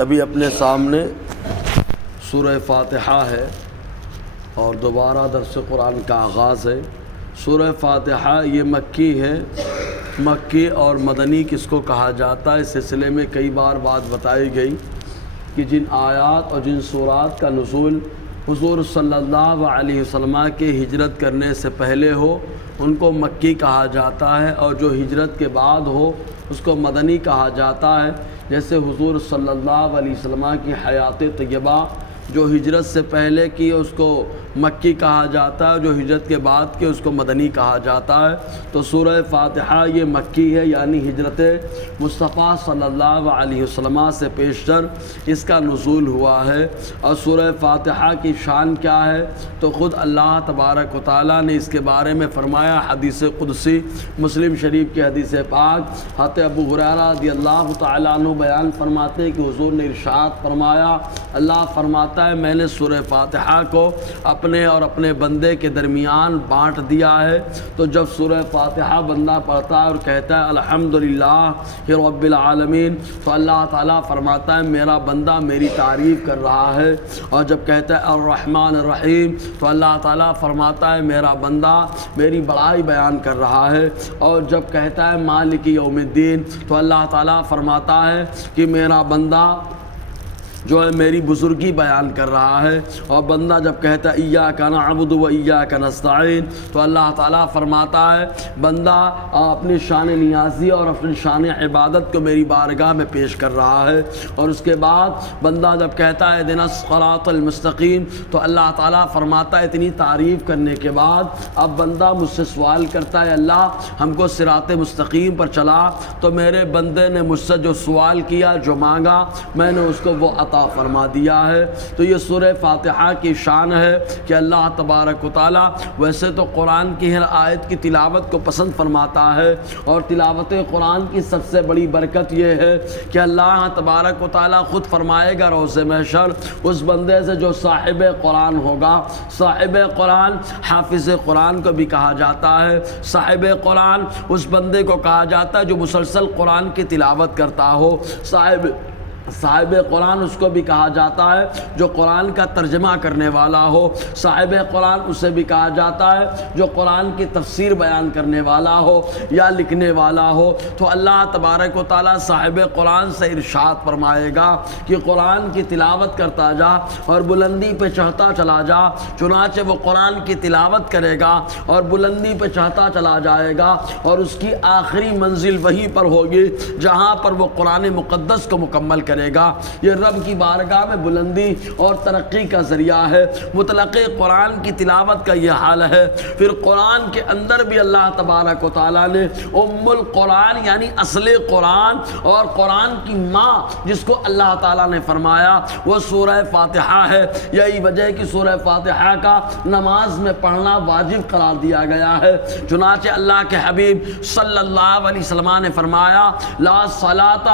ابھی اپنے سامنے سورہ فاتحہ ہے اور دوبارہ درس قرآن کا آغاز ہے۔ سورہ فاتحہ یہ مکی ہے۔ مکی اور مدنی کس کو کہا جاتا ہے، اس سلسلے میں کئی بار بات بتائی گئی کہ جن آیات اور جن سورات کا نزول حضور صلی اللہ علیہ وسلم کے ہجرت کرنے سے پہلے ہو ان کو مکی کہا جاتا ہے، اور جو ہجرت کے بعد ہو اس کو مدنی کہا جاتا ہے۔ جیسے حضور صلی اللہ علیہ وسلم کی حیات طیبہ جو ہجرت سے پہلے کی اس کو مکی کہا جاتا ہے، جو ہجرت کے بعد کی اس کو مدنی کہا جاتا ہے۔ تو سورہ فاتحہ یہ مکی ہے، یعنی ہجرت مصطفیٰ صلی اللہ علیہ وسلم سے پیشتر اس کا نزول ہوا ہے۔ اور سورہ فاتحہ کی شان کیا ہے تو خود اللہ تبارک و تعالیٰ نے اس کے بارے میں فرمایا، حدیث قدسی مسلم شریف کی حدیث پاک حضرت ابو ہریرہ رضی اللہ تعالیٰ عنہ بیان فرماتے ہیں کہ حضور نے ارشاد فرمایا، اللہ فرماتا ہے میں نے سورہ فاتحہ کو اپنے اور اپنے بندے کے درمیان بانٹ دیا ہے۔ تو جب سورہ فاتحہ بندہ پڑھتا ہے اور کہتا ہے الحمدللہ رب العالمین، تو اللہ تعالیٰ فرماتا ہے میرا بندہ میری تعریف کر رہا ہے۔ اور جب کہتا ہے الرحمن الرحیم، تو اللہ تعالیٰ فرماتا ہے میرا بندہ میری بڑائی بیان کر رہا ہے۔ اور جب کہتا ہے مالک یوم الدین، تو اللہ تعالیٰ فرماتا ہے کہ میرا بندہ جو ہے میری بزرگی بیان کر رہا ہے۔ اور بندہ جب کہتا ہے ایاک نعبد و ایاک نستعین، تو اللہ تعالیٰ فرماتا ہے بندہ اپنی شان نیازی اور اپنی شان عبادت کو میری بارگاہ میں پیش کر رہا ہے۔ اور اس کے بعد بندہ جب کہتا ہے اہدنا الصراط المستقیم، تو اللہ تعالیٰ فرماتا ہے اتنی تعریف کرنے کے بعد اب بندہ مجھ سے سوال کرتا ہے اللہ ہم کو صراط مستقیم پر چلا، تو میرے بندے نے مجھ سے جو سوال کیا جو مانگا میں نے اس کو وہ عطا فرما دیا ہے۔ تو یہ سورہ فاتحہ کی شان ہے کہ اللہ تبارک و تعالیٰ ویسے تو قرآن کی ہر آیت کی تلاوت کو پسند فرماتا ہے، اور تلاوت قرآن کی سب سے بڑی برکت یہ ہے کہ اللہ تبارک و تعالیٰ خود فرمائے گا روز محشر اس بندے سے جو صاحب قرآن ہوگا۔ صاحب قرآن حافظ قرآن کو بھی کہا جاتا ہے، صاحب قرآن اس بندے کو کہا جاتا ہے جو مسلسل قرآن کی تلاوت کرتا ہو۔ صاحب قرآن اس کو بھی کہا جاتا ہے جو قرآن کا ترجمہ کرنے والا ہو۔ صاحب قرآن اسے بھی کہا جاتا ہے جو قرآن کی تفسیر بیان کرنے والا ہو یا لکھنے والا ہو۔ تو اللہ تبارک و تعالیٰ صاحب قرآن سے ارشاد فرمائے گا کہ قرآن کی تلاوت کرتا جا اور بلندی پہ چڑھتا چلا جا۔ چنانچہ وہ قرآن کی تلاوت کرے گا اور بلندی پہ چڑھتا چلا جائے گا، اور اس کی آخری منزل وہیں پر ہوگی جہاں پر وہ قرآن مقدس کو مکمل کرے گا۔ یہ رب کی بارگاہ میں بلندی اور ترقی کا ذریعہ ہے۔ مطلق قرآن کی تلاوت کا یہ حال ہے۔ پھر قرآن کے اندر بھی اللہ تبارک و تعالیٰ نے ام القرآن یعنی اصل قرآن اور قرآن کی ماں جس کو اللہ تعالیٰ نے فرمایا وہ سورہ فاتحہ ہے۔ یہی وجہ کہ سورہ فاتحہ کا نماز میں پڑھنا واجب قرار دیا گیا ہے۔ چنانچہ اللہ کے حبیب صلی اللہ علیہ وسلم نے فرمایا لا صلاۃ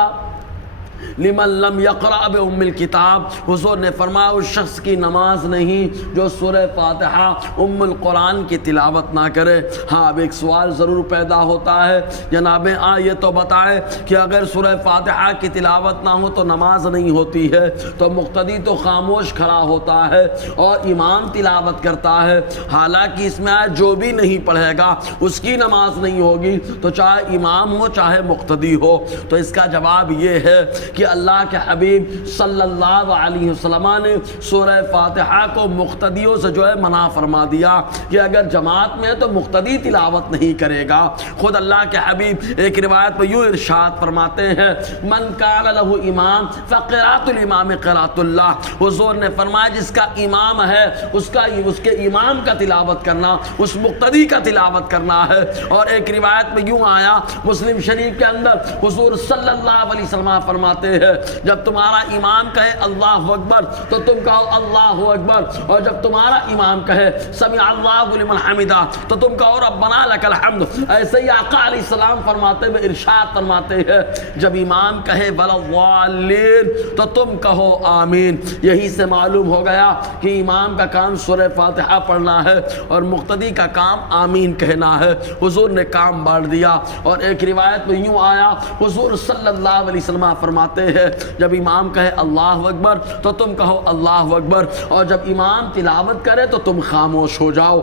لمن لم یقرأ بأم الکتاب، حضور نے فرمایا اس شخص کی نماز نہیں جو سورہ فاتحہ ام القرآن کی تلاوت نہ کرے۔ ہاں اب ایک سوال ضرور پیدا ہوتا ہے، جناب یہ تو بتائیں کہ اگر سورہ فاتحہ کی تلاوت نہ ہو تو نماز نہیں ہوتی ہے، تو مقتدی تو خاموش کھڑا ہوتا ہے اور امام تلاوت کرتا ہے، حالانکہ اس میں جو بھی نہیں پڑھے گا اس کی نماز نہیں ہوگی، تو چاہے امام ہو چاہے مقتدی ہو۔ تو اس کا جواب یہ ہے کہ اللہ کے حبیب صلی اللہ علیہ وسلم نے سورہ فاتحہ کو مقتدیوں سے جو ہے منع فرما دیا کہ اگر جماعت میں ہے تو مقتدی تلاوت نہیں کرے گا۔ خود اللہ کے حبیب ایک روایت میں یوں ارشاد فرماتے ہیں من کان لہ امام فقراۃ الامام قراۃ اللہ، حضور نے فرمایا جس کا امام ہے اس کے امام کا تلاوت کرنا اس مقتدی کا تلاوت کرنا ہے۔ اور ایک روایت میں یوں آیا مسلم شریف کے اندر حضور صلی اللہ علیہ وسلم فرماتے ہیں جب تمہارا امام کہے اللہ اکبر تو تم کہو اللہ اکبر، اور جب تمہارا امام کہے سمع اللہ لمن حمدہ تو تم کہو ربنا لک الحمد۔ ایسے ہی آقا علیہ السلام فرماتے ہوئے ارشاد فرماتے ہیں جب امام کہے ولا تو تم کہو آمین۔ یہی سے معلوم ہو گیا کہ امام کا کام سورہ فاتحہ پڑھنا ہے اور مقتدی کا کام آمین کہنا ہے۔ حضور نے کام بانٹ دیا۔ اور ایک روایت میں یوں آیا حضور صلی اللہ علیہ وسلم فرماتے فرماتے ہیں جب امام کہے اللہ اکبر تو تم کہو اللہ اکبر، اور جب امام تلاوت کرے تو تم خاموش ہو جاؤ۔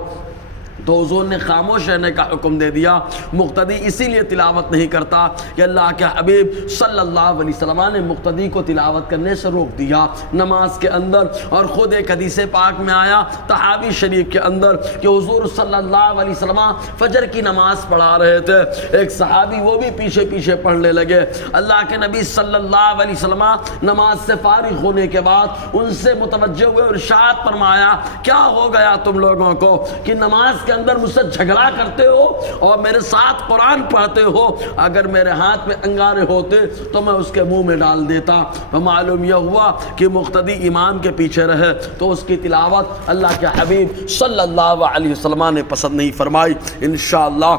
تو حضور نے خاموش رہنے کا حکم دے دیا۔ مقتدی اسی لیے تلاوت نہیں کرتا کہ اللہ کے حبیب صلی اللہ علیہ وسلم نے مقتدی کو تلاوت کرنے سے روک دیا نماز کے اندر۔ اور خود ایک حدیث پاک میں آیا طحاوی شریف کے اندر کہ حضور صلی اللہ علیہ وسلم فجر کی نماز پڑھا رہے تھے، ایک صحابی وہ بھی پیچھے پیچھے پڑھنے لگے۔ اللہ کے نبی صلی اللہ علیہ وسلم نماز سے فارغ ہونے کے بعد ان سے متوجہ ہوئے، ارشاد فرمایا کیا ہو گیا تم لوگوں کو کہ نماز کے اندر مجھ سے جھگڑا کرتے ہو اور میرے ساتھ قرآن پڑھتے ہو؟ اگر میرے ہاتھ میں انگارے ہوتے تو میں اس کے منہ میں ڈال دیتا۔ تو معلوم یہ ہوا کہ مقتدی امام کے پیچھے رہے تو اس کی تلاوت اللہ کے حبیب صلی اللہ علیہ وسلم نے پسند نہیں فرمائی۔ انشاءاللہ